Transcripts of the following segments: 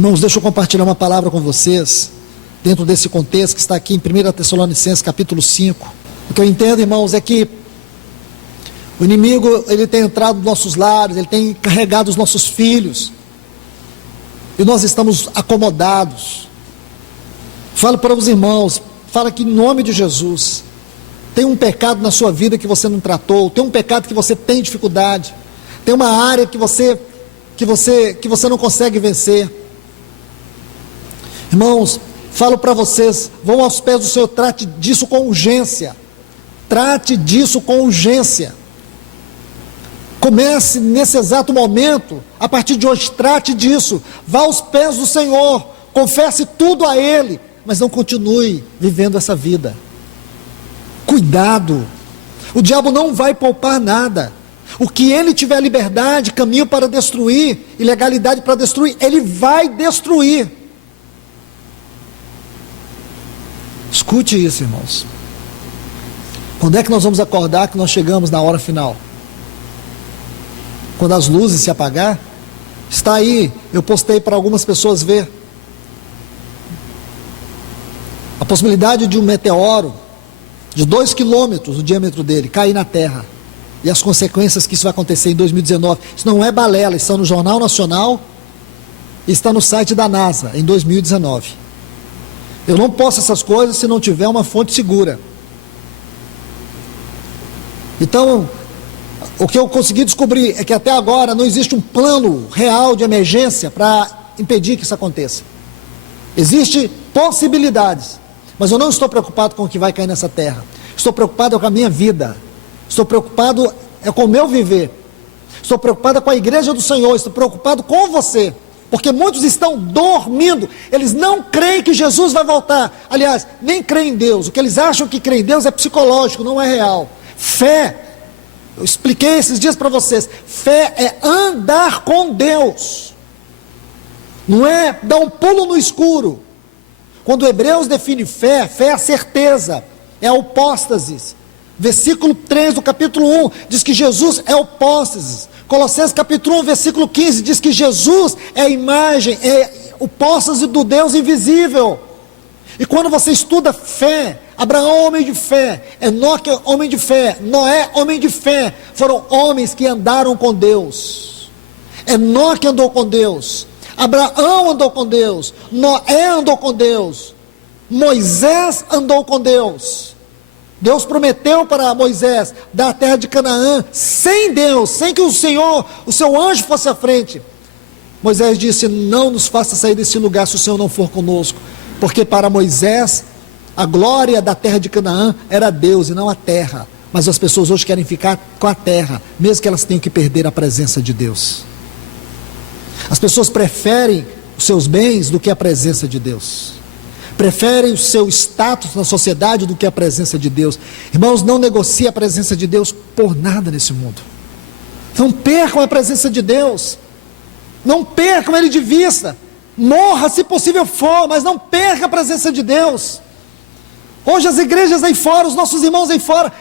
Irmãos, deixa eu compartilhar uma palavra com vocês, dentro desse contexto que está aqui em 1 Tessalonicenses capítulo 5. O que eu entendo, irmãos, é que o inimigo, ele tem entrado nos nossos lares, ele tem carregado os nossos filhos, e nós estamos acomodados. Falo para os irmãos, fala que em nome de Jesus, tem um pecado na sua vida que você não tratou, tem um pecado que você tem dificuldade, tem uma área que você não consegue vencer. Irmãos, falo para vocês, vão aos pés do Senhor, trate disso com urgência. Trate disso com urgência. Comece nesse exato momento, a partir de hoje, trate disso. Vá aos pés do Senhor, confesse tudo a Ele, mas não continue vivendo essa vida. Cuidado, o diabo não vai poupar nada. O que ele tiver liberdade, caminho para destruir, e legalidade para destruir, ele vai destruir. Escute isso, irmãos. Quando é que nós vamos acordar que nós chegamos na hora final? Quando as luzes se apagar? Está aí, eu postei para algumas pessoas ver. A possibilidade de um meteoro de 2 quilômetros, o diâmetro dele, cair na Terra. E as consequências que isso vai acontecer em 2019. Isso não é balela, está no Jornal Nacional e está no site da NASA, em 2019. Eu não posto essas coisas se não tiver uma fonte segura. Então, o que eu consegui descobrir é que até agora não existe um plano real de emergência para impedir que isso aconteça. Existem possibilidades, mas eu não estou preocupado com o que vai cair nessa terra. Estou preocupado com a minha vida. Estou preocupado com o meu viver. Estou preocupado com a igreja do Senhor. Estou preocupado com você. Porque muitos estão dormindo, eles não creem que Jesus vai voltar, aliás, nem creem em Deus, o que eles acham que creem em Deus é psicológico, não é real. Fé, eu expliquei esses dias para vocês, fé é andar com Deus, não é dar um pulo no escuro. Quando Hebreus define fé, fé é a certeza, é a hipóstasis. Versículo 3 do capítulo 1, diz que Jesus é o hipóstasis. Colossenses capítulo 1, versículo 15, diz que Jesus é a imagem, é o hipóstase do Deus invisível. E quando você estuda fé, Abraão, homem de fé, Enoque, homem de fé, Noé, homem de fé, foram homens que andaram com Deus. Enoque andou com Deus, Abraão andou com Deus, Noé andou com Deus, Moisés andou com Deus. Deus prometeu para Moisés dar a terra de Canaã sem Deus, sem que o seu anjo fosse à frente. Moisés disse: não nos faça sair desse lugar se o Senhor não for conosco, porque para Moisés a glória da terra de Canaã era Deus e não a terra. Mas as pessoas hoje querem ficar com a terra, mesmo que elas tenham que perder a presença de Deus. As pessoas preferem os seus bens do que a presença de Deus. Preferem o seu status na sociedade do que a presença de Deus. Irmãos, não negocie a presença de Deus por nada nesse mundo. Não percam a presença de Deus. Não percam Ele de vista. Morra se possível for, mas não perca a presença de Deus. Hoje as igrejas aí fora, os nossos irmãos aí fora,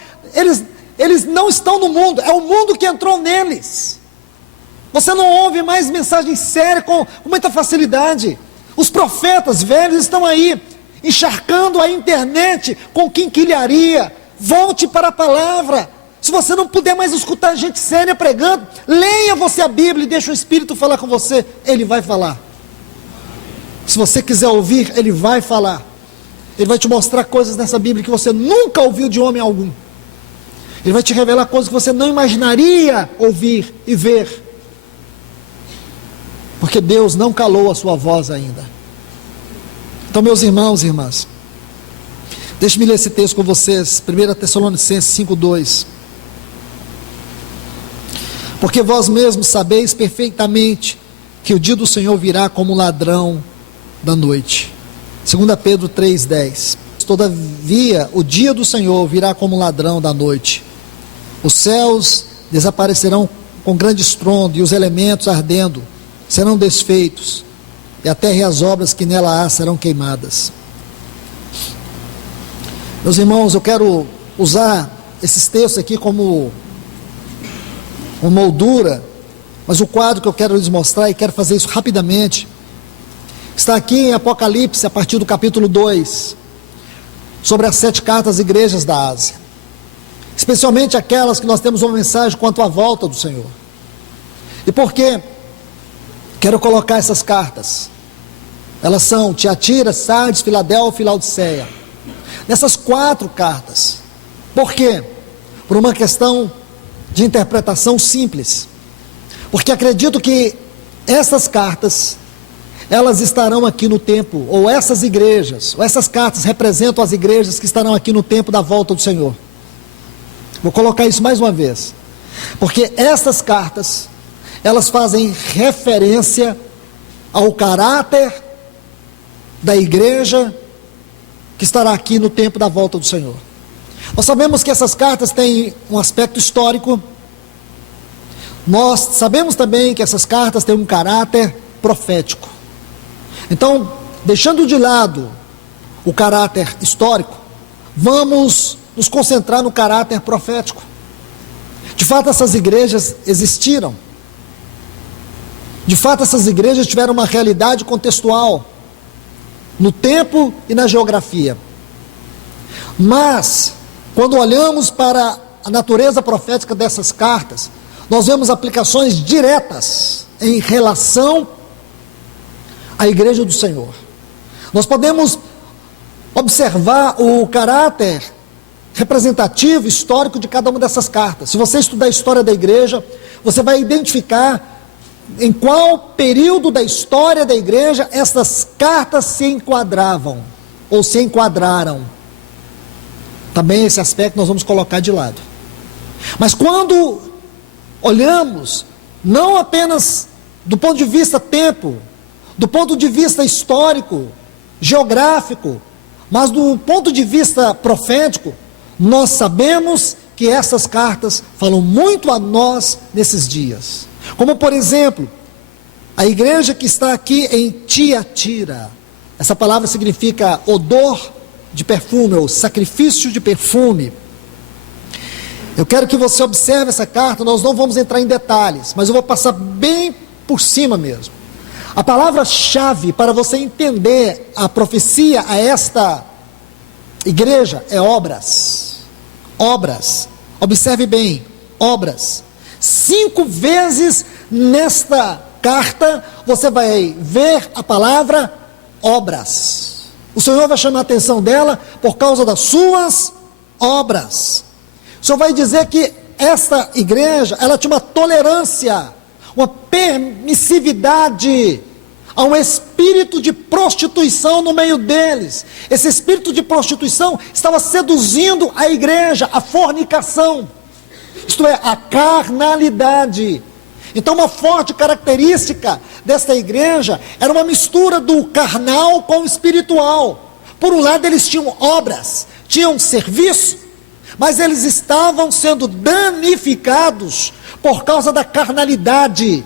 eles não estão no mundo, é o mundo que entrou neles. Você não ouve mais mensagem séria com muita facilidade. Os profetas velhos estão aí, encharcando a internet com quinquilharia. Volte para a palavra. Se você não puder mais escutar gente séria pregando, leia você a Bíblia e deixa o Espírito falar com você. Ele vai falar. Se você quiser ouvir, Ele vai falar. Ele vai te mostrar coisas nessa Bíblia que você nunca ouviu de homem algum. Ele vai te revelar coisas que você não imaginaria ouvir e ver. Porque Deus não calou a sua voz ainda. Então, meus irmãos e irmãs, deixe-me ler esse texto com vocês, 1 Tessalonicenses 5:2. Porque vós mesmos sabeis perfeitamente que o dia do Senhor virá como ladrão da noite. 2 Pedro 3:10. Todavia, o dia do Senhor virá como ladrão da noite. Os céus desaparecerão com grande estrondo, e os elementos ardendo serão desfeitos, e a terra e as obras que nela há serão queimadas. Meus irmãos, eu quero usar esses textos aqui como uma moldura, mas o quadro que eu quero lhes mostrar, e quero fazer isso rapidamente, está aqui em Apocalipse, a partir do capítulo 2, sobre as 7 cartas às igrejas da Ásia, especialmente aquelas que nós temos uma mensagem quanto à volta do Senhor. E por que quero colocar essas cartas? Elas são Tiatira, Sardes, Filadélfia e Laodiceia. Nessas 4 cartas. Por quê? Por uma questão de interpretação simples. Porque acredito que essas cartas, elas estarão aqui no tempo, ou essas igrejas, ou essas cartas representam as igrejas que estarão aqui no tempo da volta do Senhor. Vou colocar isso mais uma vez. Porque essas cartas, elas fazem referência ao caráter da igreja que estará aqui no tempo da volta do Senhor. Nós sabemos que essas cartas têm um aspecto histórico. Nós sabemos também que essas cartas têm um caráter profético. Então, deixando de lado o caráter histórico, vamos nos concentrar no caráter profético. De fato, essas igrejas existiram. De fato, essas igrejas tiveram uma realidade contextual, no tempo e na geografia. Mas, quando olhamos para a natureza profética dessas cartas, nós vemos aplicações diretas em relação à igreja do Senhor. Nós podemos observar o caráter representativo, histórico de cada uma dessas cartas. Se você estudar a história da igreja, você vai identificar em qual período da história da igreja essas cartas se enquadravam, ou se enquadraram. Também esse aspecto nós vamos colocar de lado. Mas quando olhamos, não apenas do ponto de vista tempo, do ponto de vista histórico, geográfico, mas do ponto de vista profético, nós sabemos que essas cartas falam muito a nós nesses dias. Como, por exemplo, a igreja que está aqui em Tiatira. Essa palavra significa odor de perfume, ou sacrifício de perfume. Eu quero que você observe essa carta. Nós não vamos entrar em detalhes, mas eu vou passar bem por cima mesmo. A palavra-chave para você entender a profecia a esta igreja é obras. Obras. Observe bem, obras. 5 vezes nesta carta você vai ver a palavra obras. O Senhor vai chamar a atenção dela por causa das suas obras. O Senhor vai dizer que esta igreja, ela tinha uma tolerância, uma permissividade a um espírito de prostituição no meio deles. Esse espírito de prostituição estava seduzindo a igreja, a fornicação. Isto é, a carnalidade. Então, uma forte característica desta igreja era uma mistura do carnal com o espiritual. Por um lado, eles tinham obras, tinham serviço, mas eles estavam sendo danificados por causa da carnalidade.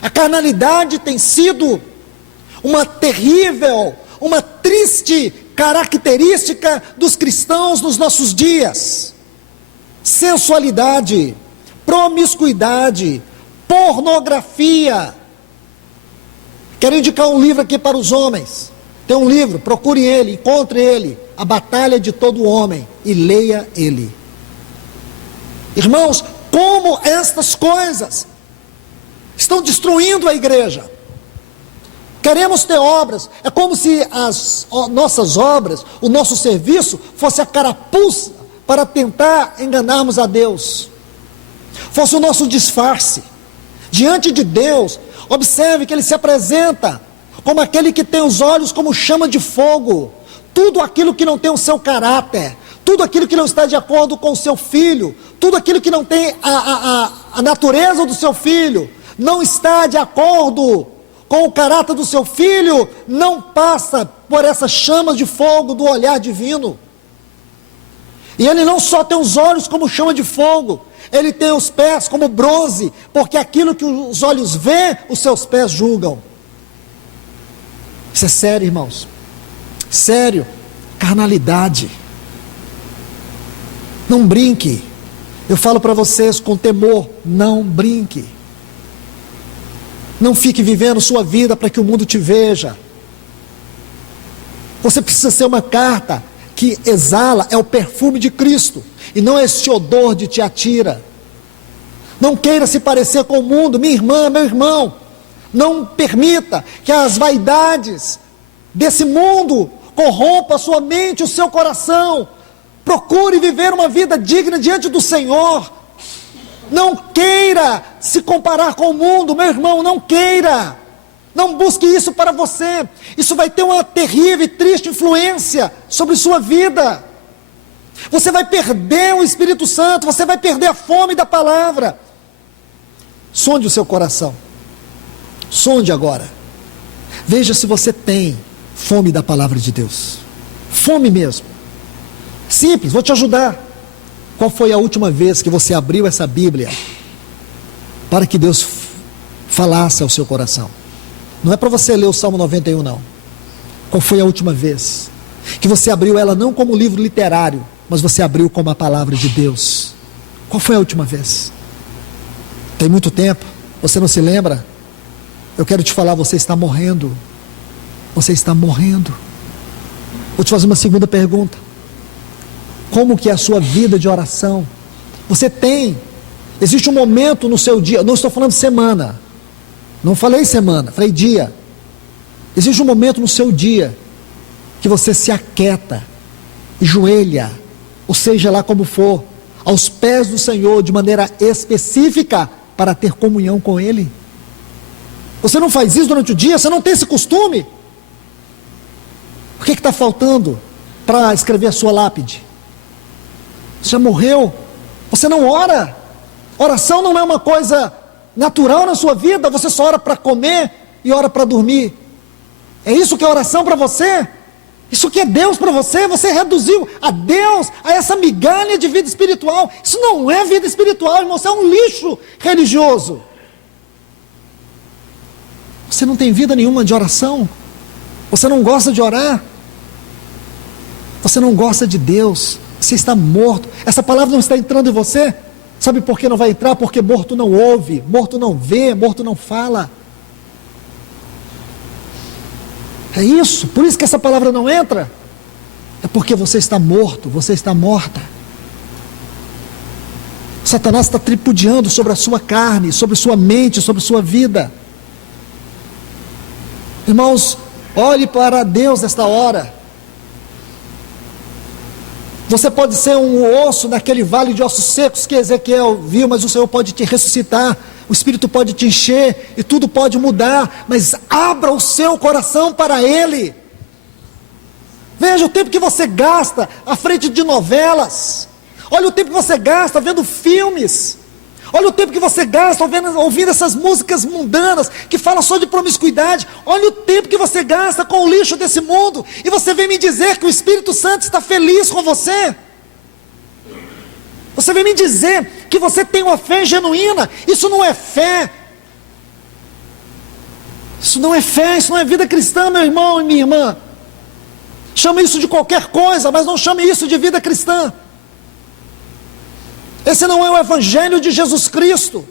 A carnalidade tem sido uma terrível, uma triste característica dos cristãos nos nossos dias. Sensualidade, promiscuidade, pornografia. Quero indicar um livro aqui para os homens. Tem um livro, procure ele, encontre ele, A Batalha de Todo Homem, e leia ele. Irmãos, como estas coisas estão destruindo a igreja. Queremos ter obras, é como se as nossas obras, o nosso serviço, fosse a carapuça para tentar enganarmos a Deus, fosse o nosso disfarce. Diante de Deus, observe que Ele se apresenta como aquele que tem os olhos como chama de fogo. Tudo aquilo que não tem o seu caráter, tudo aquilo que não está de acordo com o seu filho, tudo aquilo que não tem a natureza do seu filho, não está de acordo com o caráter do seu filho, não passa por essa chama de fogo do olhar divino. E ele não só tem os olhos como chama de fogo, ele tem os pés como bronze, porque aquilo que os olhos veem, os seus pés julgam. Isso é sério, irmãos. Sério. Carnalidade. Não brinque. Eu falo para vocês com temor, não brinque. Não fique vivendo sua vida para que o mundo te veja. Você precisa ser uma carta que exala, é o perfume de Cristo, e não esse odor de Tiatira. Não queira se parecer com o mundo, minha irmã, meu irmão. Não permita que as vaidades desse mundo corrompam a sua mente, o seu coração. Procure viver uma vida digna diante do Senhor. Não queira se comparar com o mundo, meu irmão, não queira. Não busque isso para você. Isso vai ter uma terrível e triste influência sobre sua vida. Você vai perder o Espírito Santo, você vai perder a fome da palavra. Sonde o seu coração. Sonde agora. Veja se você tem fome da palavra de Deus. Fome mesmo. Simples, vou te ajudar. Qual foi a última vez que você abriu essa Bíblia para que Deus falasse ao seu coração? Não é para você ler o Salmo 91, não. Qual foi a última vez que você abriu ela não como livro literário, mas você abriu como a palavra de Deus? Qual foi a última vez? Tem muito tempo? Você não se lembra? Eu quero te falar, você está morrendo. Você está morrendo. Vou te fazer uma segunda pergunta. Como que é a sua vida de oração? Você tem? Existe um momento no seu dia, não estou falando semana, não falei semana, falei dia. Existe um momento no seu dia que você se aquieta, joelha, ou seja lá como for, aos pés do Senhor de maneira específica para ter comunhão com Ele? Você não faz isso durante o dia? Você não tem esse costume? O que está faltando para escrever a sua lápide? Você já morreu? Você não ora? Oração não é uma coisa natural na sua vida. Você só ora para comer e ora para dormir. É isso que é oração para você? Isso que é Deus para você? Você reduziu a Deus a essa migalha de vida espiritual. Isso não é vida espiritual, irmão. Isso é um lixo religioso. Você não tem vida nenhuma de oração? Você não gosta de orar? Você não gosta de Deus? Você está morto. Essa palavra não está entrando em você. Sabe por que não vai entrar? Porque morto não ouve, morto não vê, morto não fala. É isso. Por isso que essa palavra não entra. É porque você está morto, você está morta. Satanás está tripudiando sobre a sua carne, sobre sua mente, sobre sua vida. Irmãos, olhe para Deus nesta hora. Você pode ser um osso naquele vale de ossos secos que Ezequiel viu, mas o Senhor pode te ressuscitar, o Espírito pode te encher e tudo pode mudar, mas abra o seu coração para Ele. Veja o tempo que você gasta à frente de novelas, olha o tempo que você gasta vendo filmes, olha o tempo que você gasta ouvindo essas músicas mundanas que falam só de promiscuidade. Olha o tempo que você gasta com o lixo desse mundo. E você vem me dizer que o Espírito Santo está feliz com você? Você vem me dizer que você tem uma fé genuína? Isso não é fé. Isso não é fé, isso não é vida cristã, meu irmão e minha irmã. Chame isso de qualquer coisa, mas não chame isso de vida cristã. Esse não é o Evangelho de Jesus Cristo.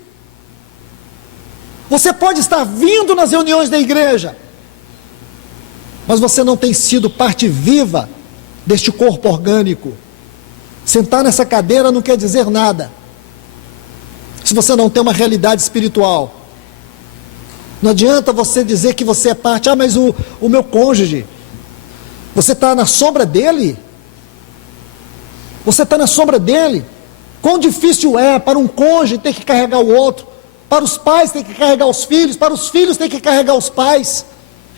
Você pode estar vindo nas reuniões da igreja, mas você não tem sido parte viva deste corpo orgânico. Sentar nessa cadeira não quer dizer nada, se você não tem uma realidade espiritual. Não adianta você dizer que você é parte. Mas o meu cônjuge, você está na sombra dele? Você está na sombra dele? Quão difícil é para um cônjuge ter que carregar o outro, para os pais ter que carregar os filhos, para os filhos ter que carregar os pais.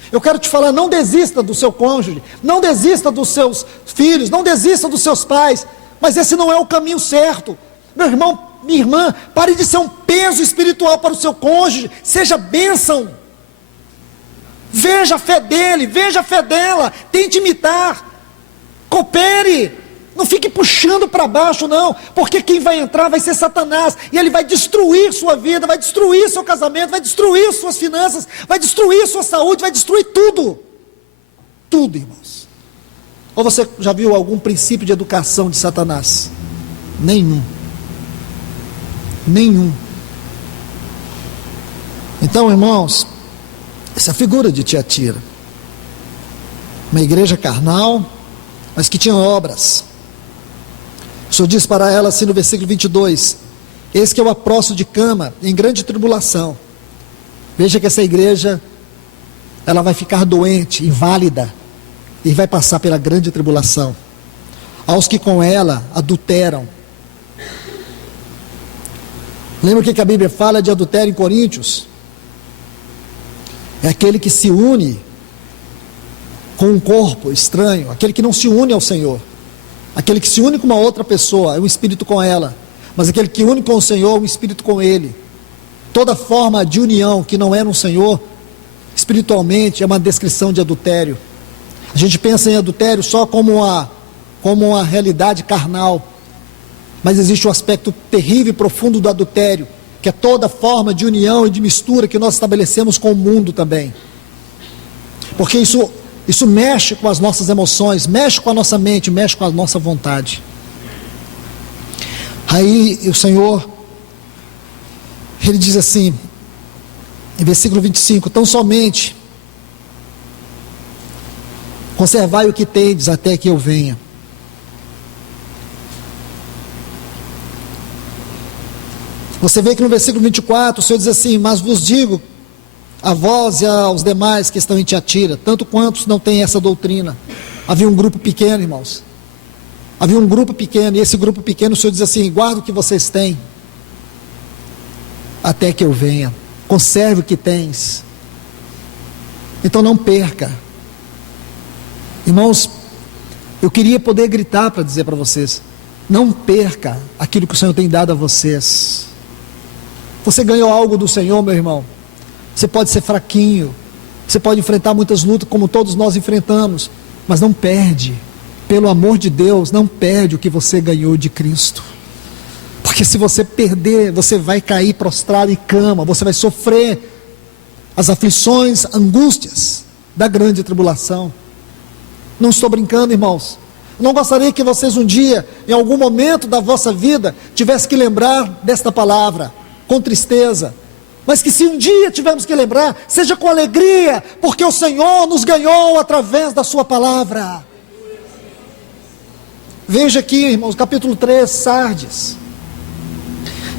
Eu quero te falar, não desista do seu cônjuge, não desista dos seus filhos, não desista dos seus pais, mas esse não é o caminho certo. Meu irmão, minha irmã, pare de ser um peso espiritual para o seu cônjuge, seja bênção. Veja a fé dele, veja a fé dela, tente imitar, coopere. Não fique puxando para baixo não, porque quem vai entrar vai ser Satanás, e ele vai destruir sua vida, vai destruir seu casamento, vai destruir suas finanças, vai destruir sua saúde, vai destruir tudo. Tudo, irmãos. Ou você já viu algum princípio de educação de Satanás? Nenhum. Nenhum. Então, irmãos, essa figura de Tiatira. Uma igreja carnal, mas que tinha obras. O Senhor diz para ela assim no versículo 22: eis que eu a prostro de cama em grande tribulação. Veja que essa igreja, ela vai ficar doente, inválida, e vai passar pela grande tribulação. Aos que com ela adulteram. Lembra o que a Bíblia fala de adultério em Coríntios? É aquele que se une com um corpo estranho, aquele que não se une ao Senhor, aquele que se une com uma outra pessoa, é um espírito com ela, mas aquele que une com o Senhor, é um espírito com Ele. Toda forma de união que não é no Senhor, espiritualmente, é uma descrição de adultério. A gente pensa em adultério só como uma realidade carnal, mas existe um aspecto terrível e profundo do adultério, que é toda forma de união e de mistura que nós estabelecemos com o mundo também, porque isso mexe com as nossas emoções, mexe com a nossa mente, mexe com a nossa vontade. Aí o Senhor, Ele diz assim, em versículo 25, tão somente conservai o que tendes até que eu venha. Você vê que no versículo 24, o Senhor diz assim, mas vos digo, a vós e aos demais que estão em Tiatira, tanto quantos não têm essa doutrina. Havia um grupo pequeno, irmãos. Havia um grupo pequeno, e esse grupo pequeno, o Senhor diz assim, guarda o que vocês têm, até que eu venha. Conserve o que tens. Então não perca. Irmãos, eu queria poder gritar para dizer para vocês, não perca aquilo que o Senhor tem dado a vocês. Você ganhou algo do Senhor, meu irmão. Você pode ser fraquinho, você pode enfrentar muitas lutas como todos nós enfrentamos, mas não perde, pelo amor de Deus, não perde o que você ganhou de Cristo, porque se você perder, você vai cair prostrado em cama, você vai sofrer as aflições, angústias da grande tribulação. Não estou brincando, irmãos. Não gostaria que vocês um dia, em algum momento da vossa vida, tivessem que lembrar desta palavra, com tristeza, mas que se um dia tivermos que lembrar, seja com alegria, porque o Senhor nos ganhou através da sua palavra. Veja aqui, irmãos, capítulo 3, Sardes.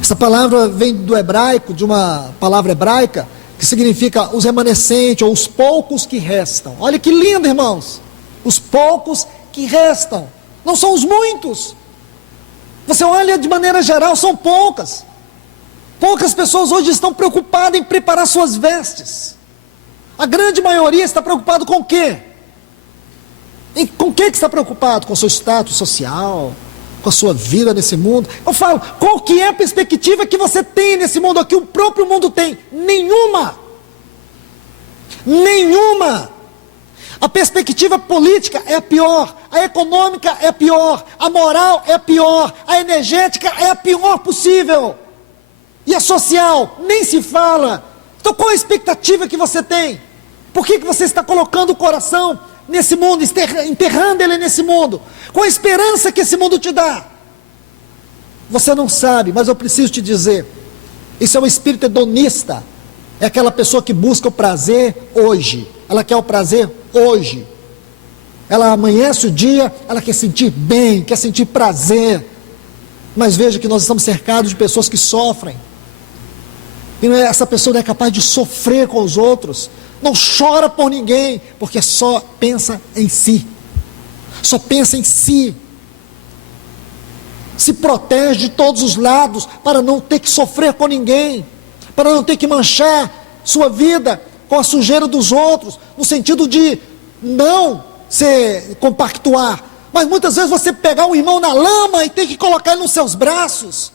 Essa palavra vem do hebraico, de uma palavra hebraica, que significa os remanescentes, ou os poucos que restam. Olha que lindo, irmãos, os poucos que restam, não são os muitos. Você olha de maneira geral, são poucas. Poucas pessoas hoje estão preocupadas em preparar suas vestes. A grande maioria está preocupado com o quê? Com o que está preocupado? Com o seu status social, com a sua vida nesse mundo? Eu falo, qual que é a perspectiva que você tem nesse mundo aqui? O próprio mundo tem? Nenhuma. Nenhuma. A perspectiva política é a pior, a econômica é a pior, a moral é a pior, a energética é a pior possível. E a social, nem se fala. Então qual a expectativa que você tem? Por que você está colocando o coração nesse mundo, enterrando ele nesse mundo? Qual a esperança que esse mundo te dá? Você não sabe, mas eu preciso te dizer, isso é um espírito hedonista. É aquela pessoa que busca o prazer hoje. Ela quer o prazer hoje. Ela amanhece o dia, ela quer sentir bem, quer sentir prazer. Mas veja que nós estamos cercados de pessoas que sofrem. E essa pessoa não é capaz de sofrer com os outros, não chora por ninguém, porque só pensa em si, só pensa em si, se protege de todos os lados, para não ter que sofrer com ninguém, para não ter que manchar sua vida com a sujeira dos outros, no sentido de não se compactuar, mas muitas vezes você pegar um irmão na lama e ter que colocar ele nos seus braços,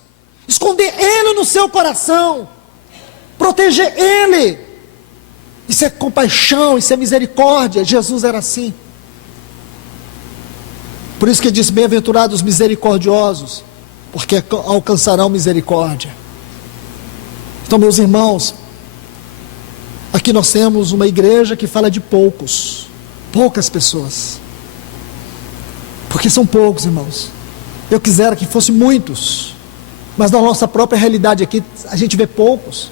esconder ele no seu coração, proteger ele. Isso é compaixão, isso é misericórdia. Jesus era assim. Por isso que ele disse, bem-aventurados os misericordiosos, porque alcançarão misericórdia. Então, meus irmãos, aqui nós temos uma igreja que fala de poucos, poucas pessoas, porque são poucos, irmãos. Eu quisera que fossem muitos, mas na nossa própria realidade aqui, a gente vê poucos.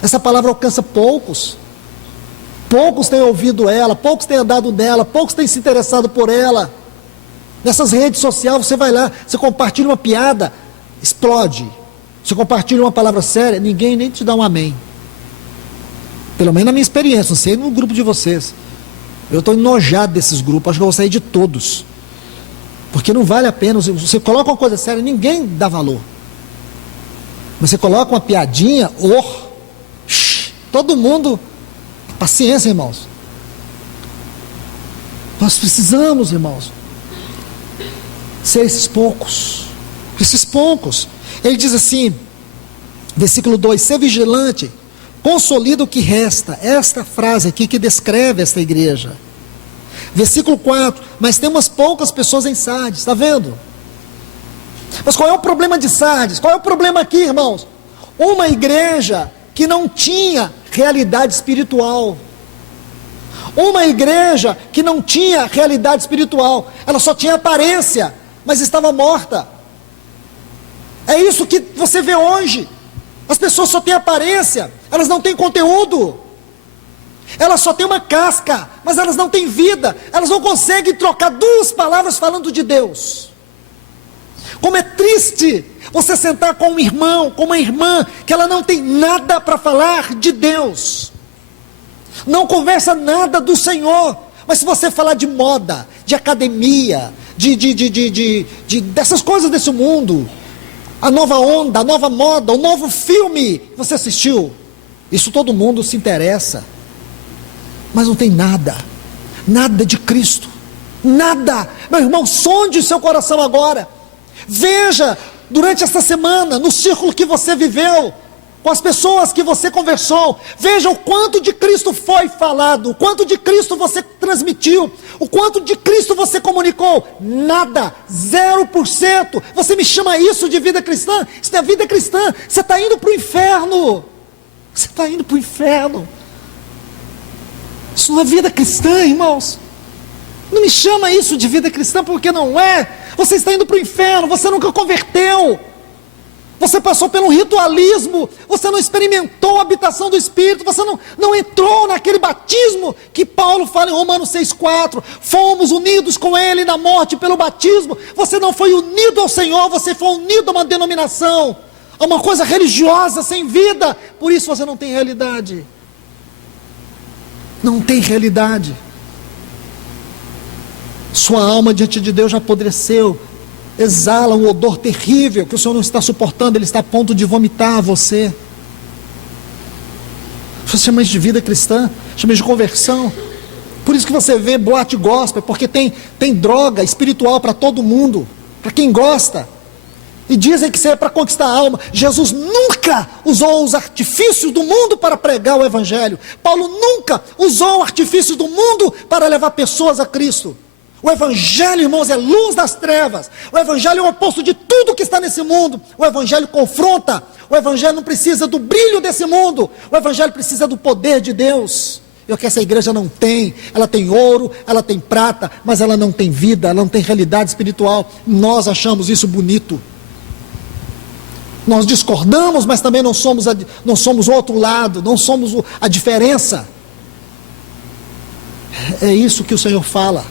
Essa palavra alcança poucos. Poucos têm ouvido ela, poucos têm andado nela, poucos têm se interessado por ela. Nessas redes sociais você vai lá, você compartilha uma piada, explode. Você compartilha uma palavra séria, ninguém nem te dá um amém. Pelo menos na minha experiência, não sei no grupo de vocês. Eu estou enojado desses grupos, acho que eu vou sair de todos. Porque não vale a pena, você coloca uma coisa séria, ninguém dá valor. Mas você coloca uma piadinha, todo mundo... Paciência, irmãos. Nós precisamos, irmãos, ser esses poucos. Esses poucos. Ele diz assim, versículo 2: ser vigilante, consolida o que resta. Esta frase aqui que descreve esta igreja. Versículo 4: mas tem umas poucas pessoas em Sardes, está vendo? Mas qual é o problema de Sardes? Qual é o problema aqui, irmãos? Uma igreja que não tinha realidade espiritual. Uma igreja que não tinha realidade espiritual. Ela só tinha aparência, mas estava morta. É isso que você vê hoje. As pessoas só têm aparência, elas não têm conteúdo. Elas só têm uma casca, mas elas não têm vida. Elas não conseguem trocar duas palavras falando de Deus. Como é triste você sentar com um irmão, com uma irmã, que ela não tem nada para falar de Deus, não conversa nada do Senhor. Mas se você falar de moda, de academia, dessas coisas desse mundo, a nova onda, a nova moda, o novo filme que você assistiu, isso todo mundo se interessa. Mas não tem nada de Cristo, nada. Meu irmão, sonde o seu coração agora. Veja, durante esta semana, no círculo que você viveu, com as pessoas que você conversou, veja o quanto de Cristo foi falado, o quanto de Cristo você transmitiu, o quanto de Cristo você comunicou. Nada, 0%. Você me chama isso de vida cristã? Isso não é vida cristã. Você está indo para o inferno. Você está indo para o inferno. Isso não é vida cristã, irmãos. Não me chama isso de vida cristã, porque não é. Você está indo para o inferno, você nunca converteu. Você passou pelo ritualismo, você não experimentou a habitação do Espírito, você não entrou naquele batismo que Paulo fala em Romanos 6,4. Fomos unidos com Ele na morte pelo batismo. Você não foi unido ao Senhor, você foi unido a uma denominação, a uma coisa religiosa sem vida. Por isso você não tem realidade. Não tem realidade. Sua alma diante de Deus já apodreceu, exala um odor terrível que o Senhor não está suportando, Ele está a ponto de vomitar você. Você chama isso de vida cristã, chama isso de conversão. Por isso que você vê boate gospel, porque tem droga espiritual para todo mundo, para quem gosta. E dizem que isso é para conquistar a alma. Jesus nunca usou os artifícios do mundo para pregar o Evangelho. Paulo nunca usou artifícios do mundo para levar pessoas a Cristo. O Evangelho, irmãos, é luz das trevas. O Evangelho é o oposto de tudo que está nesse mundo. O Evangelho confronta. O Evangelho não precisa do brilho desse mundo. O Evangelho precisa do poder de Deus. É o que essa igreja não tem. Ela tem ouro, ela tem prata, mas ela não tem vida, ela não tem realidade espiritual. Nós achamos isso bonito. Nós discordamos, mas também não somos o outro lado, não somos a diferença. É isso que o Senhor fala.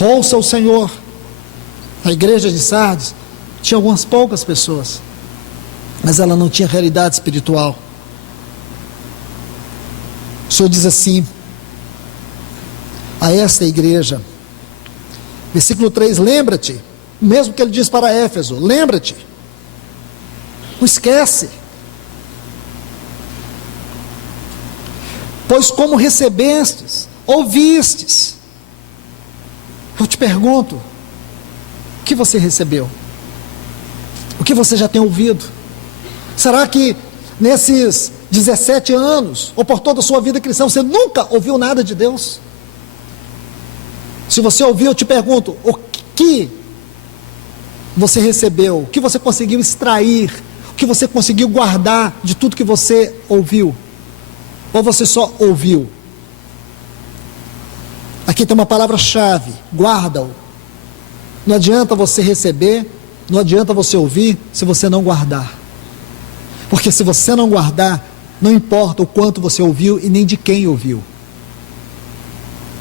Ouça o Senhor. A igreja de Sardes tinha algumas poucas pessoas, mas ela não tinha realidade espiritual. O Senhor diz assim a esta igreja, versículo 3: lembra-te, mesmo que ele diz para Éfeso, lembra-te, não esquece, pois como recebestes, ouvistes. Eu te pergunto, o que você recebeu? O que você já tem ouvido? Será que nesses 17 anos, ou por toda a sua vida cristã, você nunca ouviu nada de Deus? Se você ouviu, eu te pergunto, o que você recebeu? O que você conseguiu extrair? O que você conseguiu guardar de tudo que você ouviu? Ou você só ouviu? Aqui tem uma palavra-chave: guarda-o. Não adianta você receber, não adianta você ouvir, se você não guardar. Porque se você não guardar, não importa o quanto você ouviu e nem de quem ouviu.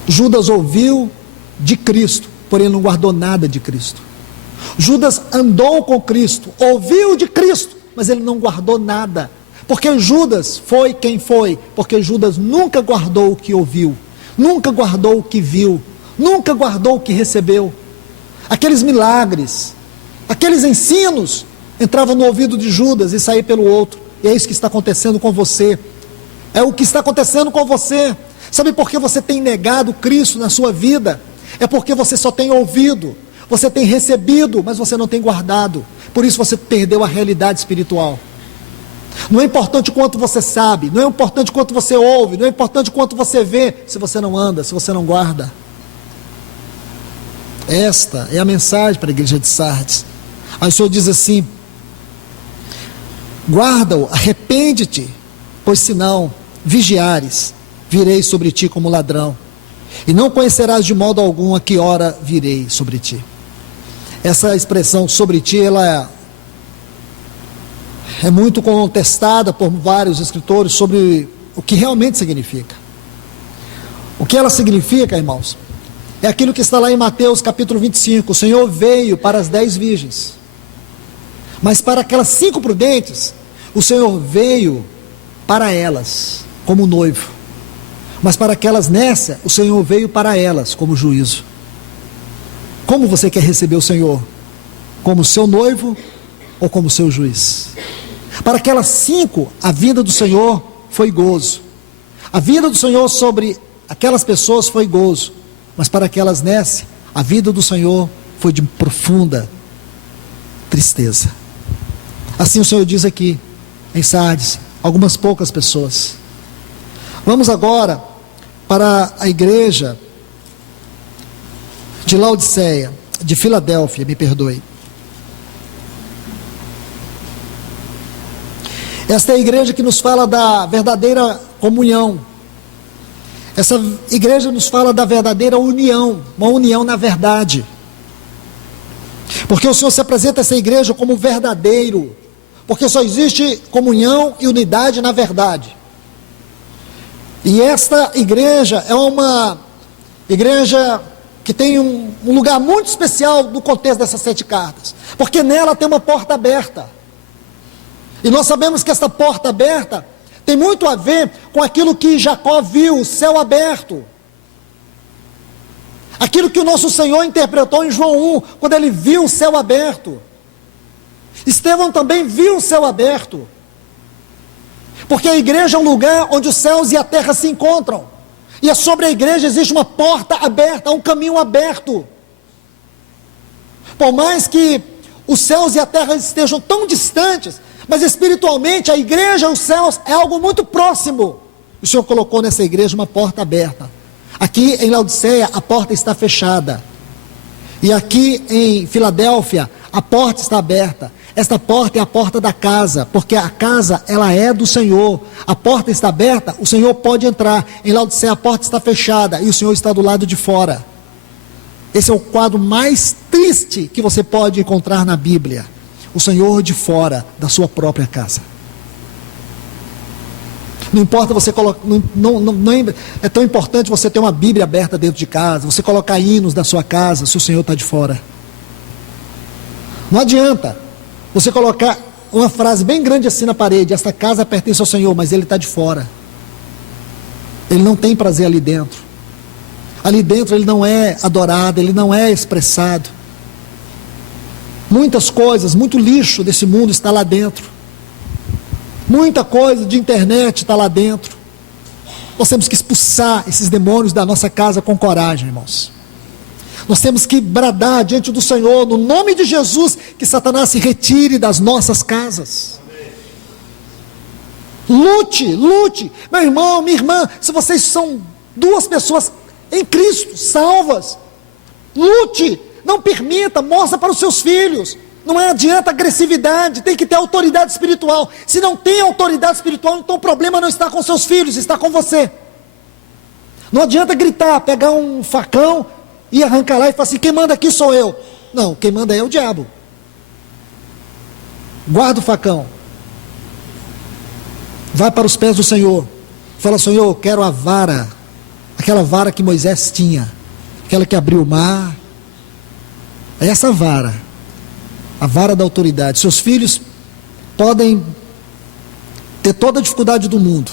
Judas ouviu de Cristo, porém não guardou nada de Cristo. Judas andou com Cristo, ouviu de Cristo, mas ele não guardou nada. Porque Judas foi quem foi, porque Judas nunca guardou o que ouviu, nunca guardou o que viu, nunca guardou o que recebeu. Aqueles milagres, aqueles ensinos, entravam no ouvido de Judas e saíam pelo outro. E é isso que está acontecendo com você. É o que está acontecendo com você. Sabe por que você tem negado Cristo na sua vida? É porque você só tem ouvido, você tem recebido, mas você não tem guardado. Por isso você perdeu a realidade espiritual. Não é importante quanto você sabe, não é importante quanto você ouve, não é importante quanto você vê, se você não anda, se você não guarda. Esta é a mensagem para a igreja de Sardes. Aí o Senhor diz assim: guarda-o, arrepende-te, pois senão vigiares, virei sobre ti como ladrão, e não conhecerás de modo algum a que hora virei sobre ti. Essa expressão sobre ti, ela é muito contestada por vários escritores sobre o que realmente significa. O que ela significa, irmãos, é aquilo que está lá em Mateus capítulo 25, o Senhor veio para as 10 virgens, mas para aquelas 5 prudentes, o Senhor veio para elas como noivo, mas para aquelas nécias, o Senhor veio para elas como juízo. Como você quer receber o Senhor? Como seu noivo ou como seu juiz? Para aquelas 5, a vinda do Senhor foi gozo. A vinda do Senhor sobre aquelas pessoas foi gozo. Mas para aquelas nécias, a vinda do Senhor foi de profunda tristeza. Assim o Senhor diz aqui em Sardes, algumas poucas pessoas. Vamos agora para a igreja de Laodiceia, de Filadélfia, me perdoe. Esta é a igreja que nos fala da verdadeira comunhão. Essa igreja nos fala da verdadeira união, uma união na verdade. Porque o Senhor se apresenta a essa igreja como verdadeiro, porque só existe comunhão e unidade na verdade. E esta igreja é uma igreja que tem um lugar muito especial no contexto dessas 7 cartas, porque nela tem uma porta aberta. E nós sabemos que essa porta aberta tem muito a ver com aquilo que Jacó viu, o céu aberto. Aquilo que o nosso Senhor interpretou em João 1, quando ele viu o céu aberto. Estevão também viu o céu aberto. Porque a igreja é um lugar onde os céus e a terra se encontram. E é sobre a igreja existe uma porta aberta, um caminho aberto. Por mais que os céus e a terra estejam tão distantes, mas espiritualmente a igreja e os céus é algo muito próximo. O Senhor colocou nessa igreja uma porta aberta. Aqui em Laodiceia a porta está fechada. E aqui em Filadélfia a porta está aberta. Esta porta é a porta da casa, porque a casa ela é do Senhor. A porta está aberta, o Senhor pode entrar. Em Laodiceia a porta está fechada e o Senhor está do lado de fora. Esse é o quadro mais triste que você pode encontrar na Bíblia. O Senhor de fora da sua própria casa. Não importa você colocar, é tão importante você ter uma Bíblia aberta dentro de casa, você colocar hinos da sua casa, se o Senhor está de fora. Não adianta você colocar uma frase bem grande assim na parede: esta casa pertence ao Senhor, mas ele está de fora. Ele não tem prazer ali dentro. Ali dentro ele não é adorado, ele não é expressado. Muitas coisas, muito lixo desse mundo está lá dentro. Muita coisa de internet está lá dentro. Nós temos que expulsar esses demônios da nossa casa com coragem, irmãos. Nós temos que bradar diante do Senhor, no nome de Jesus, que Satanás se retire das nossas casas. Lute, lute. Meu irmão, minha irmã, se vocês são 2 pessoas em Cristo, salvas, lute. Não permita, mostra para os seus filhos. Não adianta agressividade, tem que ter autoridade espiritual. Se não tem autoridade espiritual, então o problema não está com seus filhos, está com você. Não adianta gritar, pegar um facão e arrancar lá e falar assim: quem manda aqui sou eu. Não, quem manda é o diabo. Guarda o facão. Vai para os pés do Senhor. Fala: Senhor, eu quero a vara aquela vara que Moisés tinha, aquela que abriu o mar, é essa vara, a vara da autoridade. Seus filhos podem ter toda a dificuldade do mundo,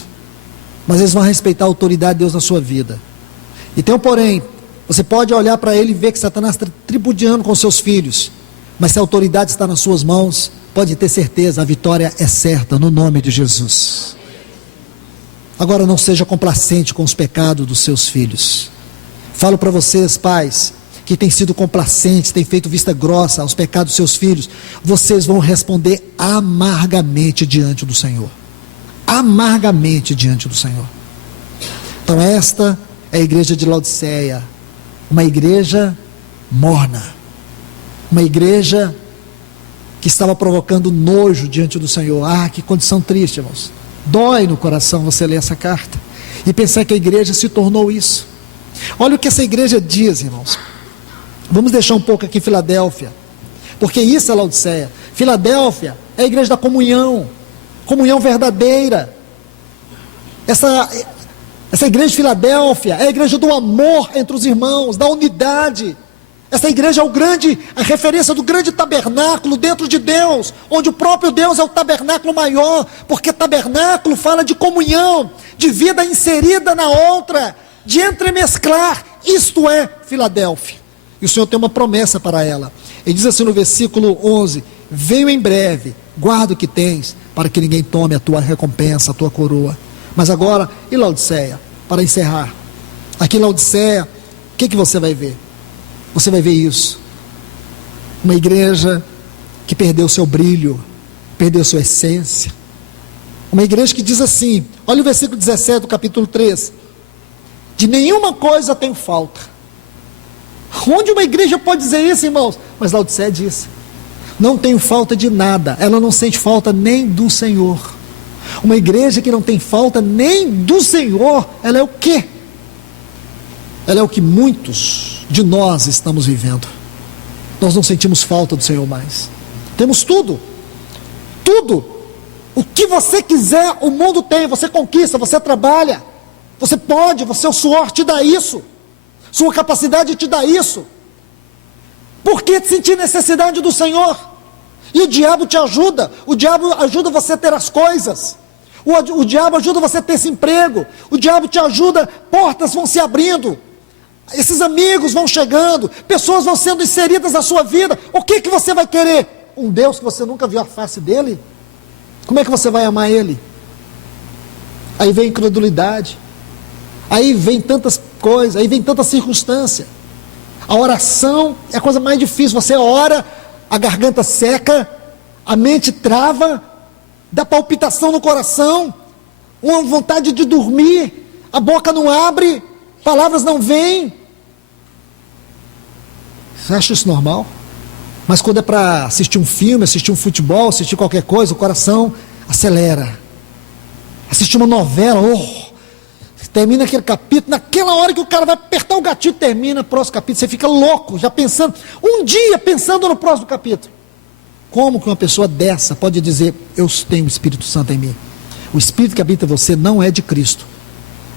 mas eles vão respeitar a autoridade de Deus na sua vida. E tem um porém, você pode olhar para ele e ver que Satanás está tripudiando com seus filhos, mas se a autoridade está nas suas mãos, pode ter certeza, a vitória é certa, no nome de Jesus. Agora, não seja complacente com os pecados dos seus filhos. Falo para vocês, pais, que têm sido complacentes, têm feito vista grossa aos pecados dos seus filhos, vocês vão responder amargamente diante do Senhor. Amargamente diante do Senhor. Então esta é a igreja de Laodiceia, uma igreja morna, uma igreja que estava provocando nojo diante do Senhor. Ah, que condição triste, irmãos. Dói no coração você ler essa carta e pensar que a igreja se tornou isso. Olha o que essa igreja diz, irmãos. Vamos deixar um pouco aqui Filadélfia, porque isso é Laodiceia. Filadélfia é a igreja da comunhão, comunhão verdadeira. Essa igreja de Filadélfia é a igreja do amor entre os irmãos, da unidade. Essa igreja é a referência do grande tabernáculo dentro de Deus, onde o próprio Deus é o tabernáculo maior, porque tabernáculo fala de comunhão, de vida inserida na outra, de entremesclar. Isto é Filadélfia. E o Senhor tem uma promessa para ela. Ele diz assim no versículo 11: venho em breve, guarda o que tens, para que ninguém tome a tua recompensa, a tua coroa. Mas agora, e Laodiceia? Para encerrar, aqui em Laodiceia, o que você vai ver? Você vai ver isso, uma igreja que perdeu seu brilho, perdeu sua essência, uma igreja que diz assim, olha o versículo 17 do capítulo 3, de nenhuma coisa tenho falta. Onde uma igreja pode dizer isso, irmãos? Mas Laodiceia diz, não tenho falta de nada, ela não sente falta nem do Senhor. Uma igreja que não tem falta nem do Senhor, ela é o quê? Ela é o que muitos de nós estamos vivendo. Nós não sentimos falta do Senhor mais. Temos tudo. Tudo. O que você quiser, o mundo tem. Você conquista, você trabalha. Você pode, o suor te dá isso. Sua capacidade te dá isso. Por que sentir necessidade do Senhor? E o diabo te ajuda. O diabo ajuda você a ter as coisas. O diabo ajuda você a ter esse emprego. O diabo te ajuda, portas vão se abrindo. Esses amigos vão chegando, pessoas vão sendo inseridas na sua vida. O que você vai querer? Um Deus que você nunca viu a face dele? Como é que você vai amar ele? Aí vem incredulidade, aí vem tantas coisas, aí vem tanta circunstância. A oração é a coisa mais difícil. Você ora, a garganta seca, a mente trava, dá palpitação no coração, uma vontade de dormir, a boca não abre, palavras não vêm. Você acha isso normal? Mas quando é para assistir um filme, assistir um futebol, assistir qualquer coisa, o coração acelera. Assistir uma novela, termina aquele capítulo, naquela hora que o cara vai apertar o gatilho, termina o próximo capítulo, você fica louco, já pensando, um dia pensando no próximo capítulo. Como que uma pessoa dessa pode dizer, eu tenho o Espírito Santo em mim? O Espírito que habita em você não é de Cristo.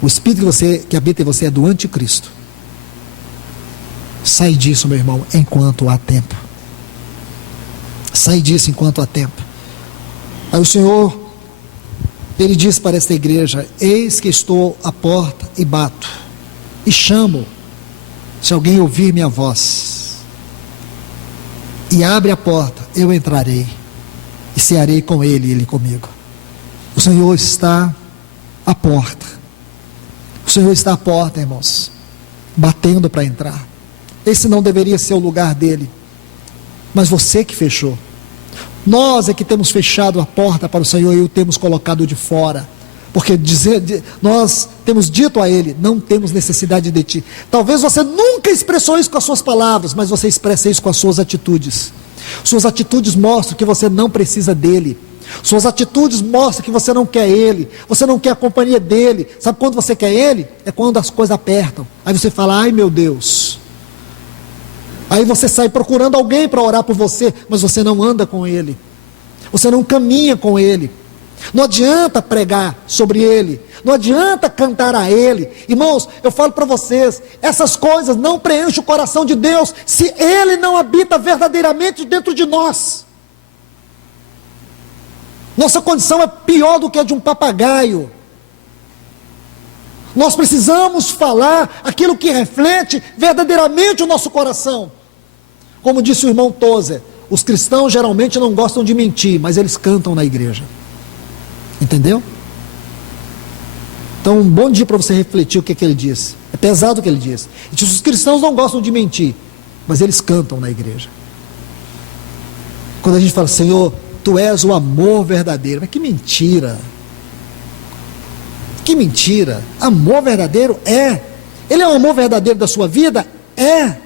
O Espírito que habita em você é do anticristo. Sai disso, meu irmão, enquanto há tempo. Sai disso enquanto há tempo. Aí o Senhor, Ele diz para esta igreja, eis que estou à porta e bato, e chamo, se alguém ouvir minha voz, e abre a porta, eu entrarei, e cearei com ele e ele comigo. O Senhor está à porta. O Senhor está à porta, irmãos, batendo para entrar. Esse não deveria ser o lugar dele, mas você que fechou. Nós é que temos fechado a porta para o Senhor e o temos colocado de fora, porque nós temos dito a Ele, não temos necessidade de Ti. Talvez você nunca expressou isso com as suas palavras, mas você expressa isso com as suas atitudes. Suas atitudes mostram que você não precisa dEle. Suas atitudes mostram que você não quer Ele, você não quer a companhia dEle. Sabe quando você quer Ele? É quando as coisas apertam. Aí você fala, ai meu Deus. Aí você sai procurando alguém para orar por você, mas você não anda com Ele, você não caminha com Ele. Não adianta pregar sobre ele, não adianta cantar a ele. Irmãos, eu falo para vocês, essas coisas não preenchem o coração de Deus se ele não habita verdadeiramente dentro de nós. Nossa condição é pior do que a de um papagaio. Nós precisamos falar aquilo que reflete verdadeiramente o nosso coração. Como disse o irmão Tozer, os cristãos geralmente não gostam de mentir, mas eles cantam na igreja. Entendeu? Então, um bom dia para você refletir o que ele disse. É pesado o que ele disse. Ele disse, os cristãos não gostam de mentir, mas eles cantam na igreja. Quando a gente fala, Senhor, Tu és o amor verdadeiro. Mas que mentira! Que mentira! Amor verdadeiro é. Ele é o amor verdadeiro da sua vida? É.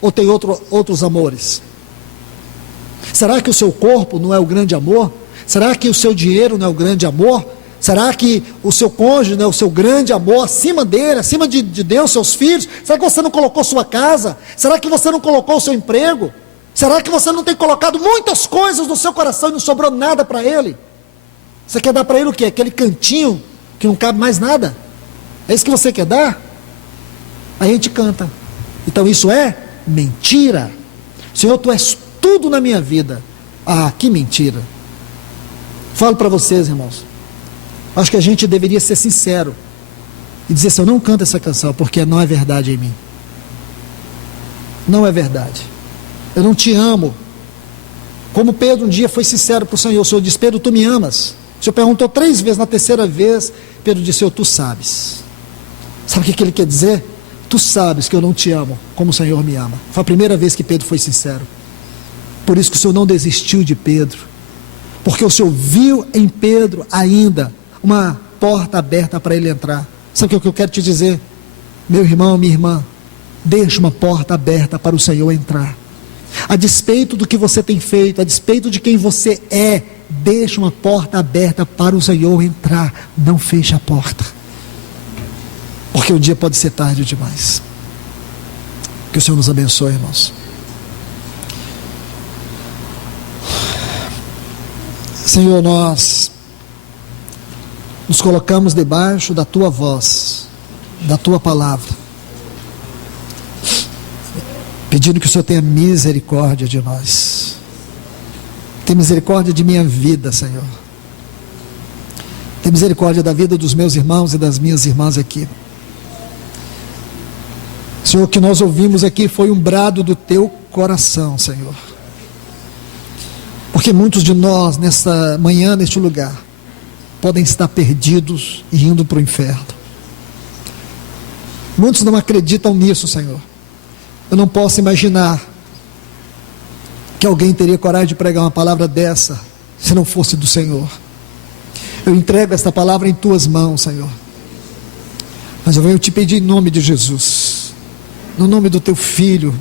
Ou tem outros amores? Será que o seu corpo não é o grande amor? Será que o seu dinheiro não é o grande amor? Será que o seu cônjuge não é o seu grande amor acima dele, acima de Deus, seus filhos? Será que você não colocou sua casa? Será que você não colocou o seu emprego? Será que você não tem colocado muitas coisas no seu coração e não sobrou nada para ele? Você quer dar para ele o quê? Aquele cantinho que não cabe mais nada? É isso que você quer dar? Aí a gente canta. Então isso é mentira. Senhor, Tu és tudo na minha vida. Ah, que mentira. Falo para vocês, irmãos, acho que a gente deveria ser sincero e dizer assim, eu não canto essa canção porque não é verdade em mim. Não é verdade. Eu não te amo. Como Pedro um dia foi sincero para o Senhor disse, Pedro, Tu me amas? O Senhor perguntou 3 vezes, na terceira vez, Pedro disse, Tu sabes. Sabe o que ele quer dizer? Tu sabes que eu não te amo como o Senhor me ama. Foi a primeira vez que Pedro foi sincero. Por isso que o Senhor não desistiu de Pedro. Porque o Senhor viu em Pedro ainda uma porta aberta para ele entrar. Sabe o que eu quero te dizer? Meu irmão, minha irmã, deixe uma porta aberta para o Senhor entrar. A despeito do que você tem feito, a despeito de quem você é, deixe uma porta aberta para o Senhor entrar. Não feche a porta. Porque o dia pode ser tarde demais. Que o Senhor nos abençoe, irmãos. Senhor, nós nos colocamos debaixo da Tua voz, da Tua palavra, pedindo que o Senhor tenha misericórdia de nós. Tenha misericórdia de minha vida, Senhor. Tenha misericórdia da vida dos meus irmãos e das minhas irmãs aqui. Senhor, o que nós ouvimos aqui foi um brado do Teu coração, Senhor. Porque muitos de nós, nesta manhã, neste lugar, podem estar perdidos e indo para o inferno. Muitos não acreditam nisso, Senhor. Eu não posso imaginar que alguém teria coragem de pregar uma palavra dessa, se não fosse do Senhor. Eu entrego esta palavra em Tuas mãos, Senhor. Mas eu venho te pedir em nome de Jesus, no nome do Teu Filho,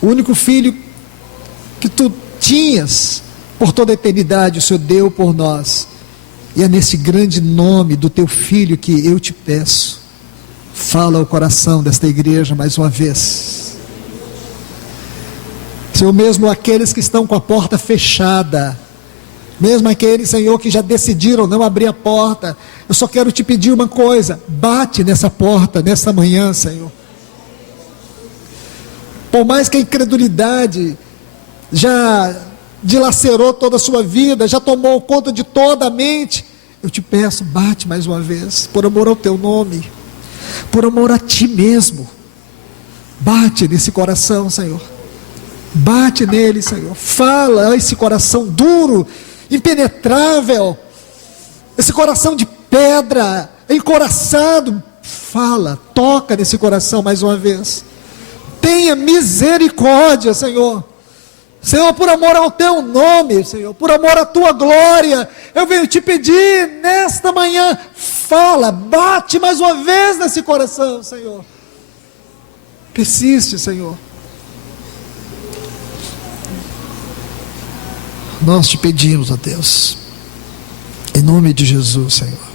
o único Filho que Tu tinhas, por toda a eternidade o Senhor deu por nós, e é nesse grande nome do Teu Filho que eu te peço, fala ao coração desta igreja mais uma vez, Senhor, mesmo aqueles que estão com a porta fechada, mesmo aqueles, Senhor, que já decidiram não abrir a porta, eu só quero te pedir uma coisa, bate nessa porta, nessa manhã, Senhor, por mais que a incredulidade já dilacerou toda a sua vida, já tomou conta de toda a mente, eu te peço, bate mais uma vez, por amor ao Teu nome, por amor a Ti mesmo, bate nesse coração, Senhor, bate nele, Senhor, fala a esse coração duro, impenetrável, esse coração de pedra, encoraçado, fala, toca nesse coração mais uma vez, tenha misericórdia, Senhor, Senhor, por amor ao Teu nome, Senhor, por amor à Tua glória, eu venho te pedir nesta manhã, fala, bate mais uma vez nesse coração, Senhor, persiste, Senhor, nós te pedimos, ó Deus, em nome de Jesus, Senhor.